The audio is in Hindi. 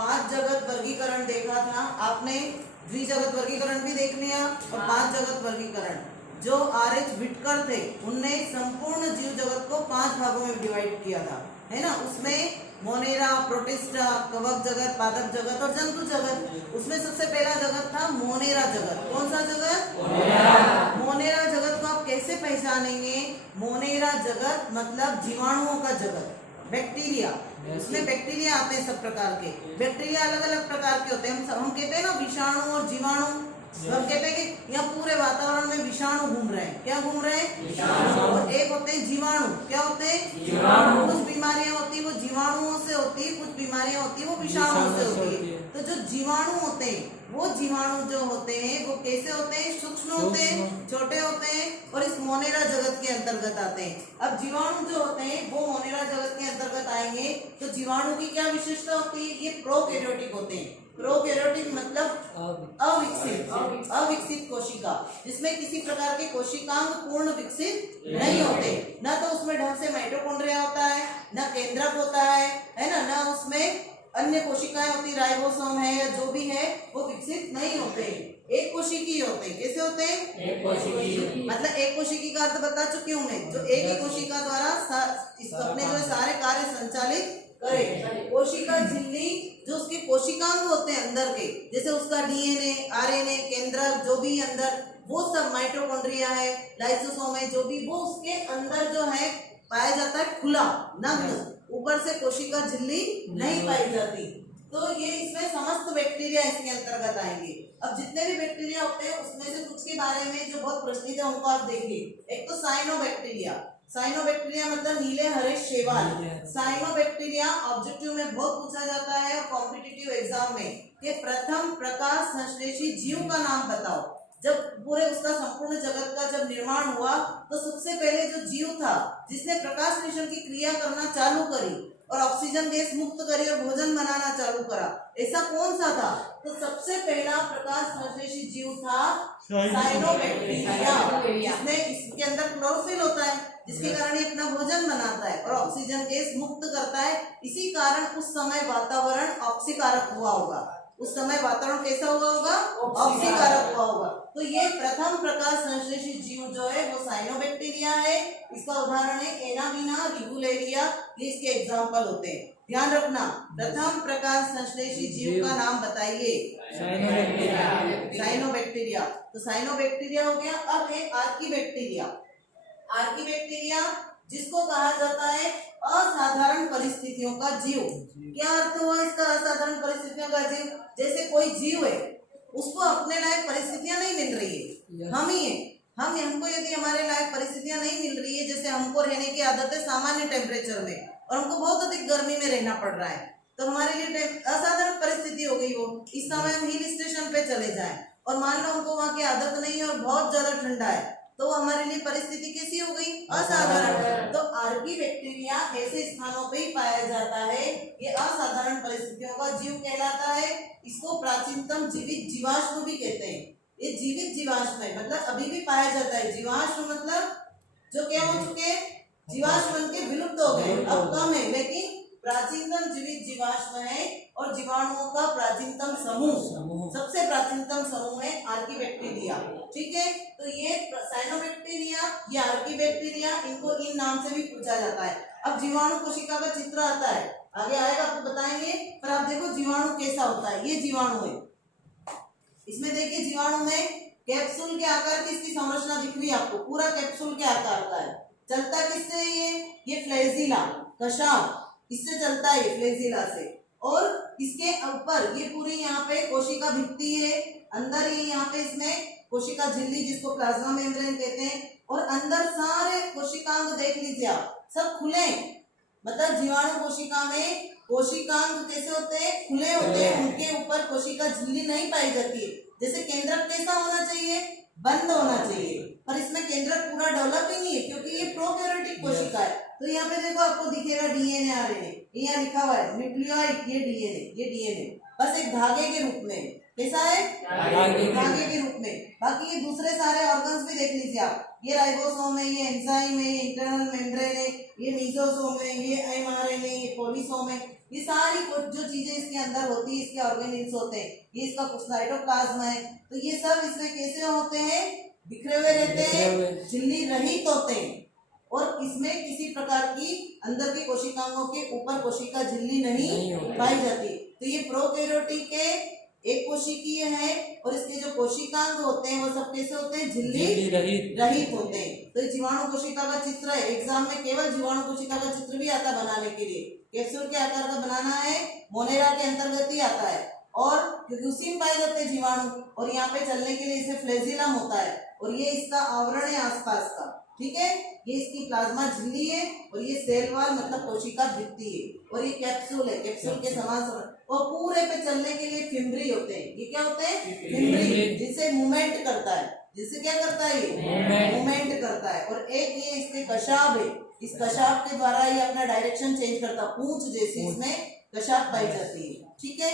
5 जगत वर्गीकरण देखा था आपने, द्विजगत वर्गीकरण भी देख लिया और 5 जगत वर्गीकरण। जो आर.एच. विटकर थे उनने संपूर्ण जीव जगत को 5 भागों में डिवाइड किया था, है ना। उसमें मोनेरा, प्रोटिस्टा, कवक जगत, पादप जगत और जंतु जगत। उसमें सबसे पहला जगत था मोनेरा जगत। कौन सा जगत? मोनेरा जगत को आप कैसे पहचानेंगे? मोनेरा जगत मतलब जीवाणुओं का जगत, बैक्टीरिया। उसमें बैक्टीरिया आते हैं सब प्रकार के। बैक्टीरिया अलग अलग प्रकार के होते हैं। हम कहते हैं ना विषाणु और जीवाणु। हम कहते हैं कि यहाँ पूरे वातावरण में विषाणु घूम रहे हैं। क्या घूम रहे हैं? और एक होते हैं जीवाणु। क्या होते हैं? जीवाणु। कुछ बीमारियां होती है वो जीवाणुओं से होती है, कुछ बीमारियां होती है वो विषाणुओं से होती है। तो जो जीवाणु होते हैं वो जीवाणु जो होते हैं वो कैसे होते हैं? सूक्ष्म होते हैं, छोटे होते हैं और इस मोनेरा जगत के अंतर्गत आते हैं। अब जीवाणु जो होते हैं वो मोनेरा जगत के अंतर्गत आएंगे। तो जीवाणु की क्या विशेषता होती है? ये प्रोकैरियोटिक होते हैं। प्रोकैरियोटिक मतलब अविकसित कोशिका, जिसमें किसी प्रकार के कोशिकांग पूर्ण विकसित नहीं होते। न तो उसमें ढंग से माइटोकॉन्ड्रिया होता है, न केंद्रक होता है ना, न उसमें अन्य कोशिकाएं होती, राइबोसोम है या जो भी है वो विकसित नहीं होते। एक कोशिकी होते हैं। कैसे होते हैं? एक कोशिकी। मतलब एक कोशिकी का अर्थ बता चुकी हूँ मैं, जो एक ही कोशिका द्वारा अपने जो सारे कार्य संचालित करे। कोशिका झिल्ली जो उसके कोशिकांग होते हैं अंदर के, जैसे उसका डीएनए, आरएनए, केंद्रक जो भी अंदर, वो सब माइटोकॉन्ड्रिया है, लाइसोसोम है, जो भी वो उसके अंदर जो है पाया जाता है खुला, नग्न। ऊपर से कोशिका झिल्ली नहीं पाई जाती। तो ये इसमें समस्त बैक्टीरिया इसके अंतर्गत आएंगे। अब जितने भी बैक्टीरिया होते हैं उसमें से कुछ के बारे में जो बहुत प्रचलित है उनको आप देखिए। एक तो साइनोबैक्टीरिया। साइनोबैक्टीरिया मतलब नीले हरे शैवाल। साइनोबैक्टीरिया ऑब्जेक्टिव में बहुत पूछा जाता है और कॉम्पिटिटिव एग्जाम में कि प्रथम प्रकाश संश्लेषी जीव का नाम बताओ। जब पूरे उसका संपूर्ण जगत का जब निर्माण हुआ तो सबसे पहले जो जीव था जिसने प्रकाश संश्लेषण की क्रिया करना चालू करी और ऑक्सीजन गैस मुक्त करी और भोजन बनाना चालू करा, ऐसा कौन सा था? तो सबसे पहला प्रकाश संश्लेषी जीव था साइनोबैक्टीरिया, जिसने इसके अंदर क्लोरोफिल होता है जिसके कारण ये अपना भोजन बनाता है और ऑक्सीजन गैस मुक्त करता है। इसी कारण उस समय वातावरण ऑक्सीकारक हुआ होगा। उस समय वातावरण कैसा हुआ होगा? ऑक्सीकारक हुआ होगा। तो ये प्रथम प्रकाश संश्लेषी जीव जो है वो साइनोबैक्टीरिया है। इसका उदाहरण है एनाबीना, रिगुलेरिया, ये इसके एग्जाम्पल होते हैं। ध्यान रखना, प्रथम प्रकाश संश्लेषी जीव का नाम बताइए। साइनोबैक्टीरिया। तो साइनोबैक्टीरिया हो गया। अब है आर्कीबैक्टीरिया। आर्कीबैक्टीरिया जिसको कहा जाता है असाधारण परिस्थितियों का जीव। क्या अर्थ हुआ इसका? असाधारण परिस्थितियों का जीव, जैसे कोई जीव है उसको अपने लायक परिस्थितियां नहीं मिल रही है, हम ही है। हमको यदि हमारे लायक परिस्थितियां नहीं मिल रही है, जैसे हमको रहने की आदत है सामान्य टेम्परेचर में और हमको बहुत अधिक गर्मी में रहना पड़ रहा है, तो हमारे लिए असाधारण परिस्थिति हो गई वो। इस समय हम हिल स्टेशन पे चले जाएं और मान लो हमको वहाँ की आदत नहीं है और बहुत ज्यादा ठंडा है, तो हमारे लिए परिस्थिति कैसी हो गई? असाधारण। तो आर्कीबैक्टीरिया ऐसे स्थानों पे ही पाया जाता है। ये असाधारण परिस्थितियों का जीव कहलाता है। इसको प्राचीनतम जीवित जीवाश्म भी कहते हैं। ये जीवित जीवाश्म है, मतलब अभी भी पाया जाता है। जीवाश्म मतलब जो क्या हो चुके, जीवाश्म के विलुप्त हो गए, अब कम है, लेकिन प्राचीनतम जीवित जीवाश्म है। और जीवाणुओं का प्राचीनतम समूह, सबसे प्राचीनतम समूह है आर्कीबैक्टीरिया। ठीक है, तो ये साइनोबैक्टीरिया, ये आर्कीबैक्टीरिया, इनको इन नाम से भी पूछा जाता है। अब जीवाणु कोशिका का चित्र आता है, आगे आएगा आपको बताएंगे, पर आप देखो जीवाणु कैसा होता है। ये जीवाणु है, इसमें देखिए जीवाणु में कैप्सूल के आकार की इसकी संरचना दिख रही है आपको, पूरा कैप्सूल के आकार का है। चलता किससे? ये फ्लैजिला, कशाप, इससे चलता है, फ्लैजिला से। और इसके ऊपर ये पूरी यहाँ पे कोशिका भित्ति है, अंदर ये यहाँ पे इसमें कोशिका झिल्ली जिसको प्लाज्मा मेम्ब्रेन कहते हैं, और अंदर सारे कोशिकांग देख लीजिए आप, सब खुले। मतलब जीवाणु कोशिका में कोशिकांग कैसे होते हैं? खुले होते हैं, उनके ऊपर कोशिका झिल्ली नहीं पाई जाती है। जैसे केंद्रक कैसा होना चाहिए? बंद होना चाहिए, पर इसमें केंद्रक पूरा डेवलप ही नहीं है क्योंकि ये प्रोकैरियोटिक कोशिका है। तो यहाँ पे देखो आपको दिखेगा डीएनए, आरएनए, यहाँ लिखा हुआ है न्यूक्लियोइड, ये डीएनए बस एक धागे के रूप में। कैसा है? धागे के रूप में। बाकी ये दूसरे सारे ऑर्गन्स भी देख लीजिए आप, ये राइबोसोम है, ये एंजाइम है, ये इंटरनल मेम्ब्रेन है, ये मीसोसोम है, ये एमआरएनए, ये पोलिसोम है, ये सारी जो चीजें इसके अंदर होती है, इसके ऑर्गेनेल्स होते हैं, ये इसका साइटोप्लाज्म है। तो ये सब इसमें कैसे होते हैं, बिखरे हुए रहते हैं, झिल्ली रहित होते हैं, और इसमें किसी प्रकार की अंदर की कोशिकाओं के ऊपर कोशिका झिल्ली नहीं पाई जाती। तो ये प्रोकैरियोटिक के एक कोशिकीय है, और इसके जो कोशिकांग होते हैं वो सब कैसे होते हैं, झिल्ली रहित होते हैं। तो जीवाणु कोशिका का चित्र है, एग्जाम में केवल जीवाणु कोशिका का चित्र भी आता बनाने के लिए, कैप्सूल के आकार का बनाना है, मोनेरा के अंतर्गत ही आता है, और क्योंकि उसी में पाए जाते हैं जीवाणु, और यहाँ पे चलने के लिए इसे फ्लैजिलम होता है, और ये इसका आवरण है आसपास का, ठीक है। ये इसकी प्लाज्मा झिल्ली है, और ये सेल वॉल मतलब कोशिका भित्ति है, और ये कैप्सूल है, कैप्सूल के समान और पूरे पे चलने के लिए फिम्बरी होते हैं। ये क्या होते हैं, फिम्बरी, जिससे मूवमेंट करता है, जिससे क्या करता है, ये मूवमेंट करता है। और एक ये इसके कशाब है, इस कशाब के द्वारा ये अपना डायरेक्शन चेंज करता है, पूंछ जैसी इसमें कशाब पाई जाती है, ठीक है।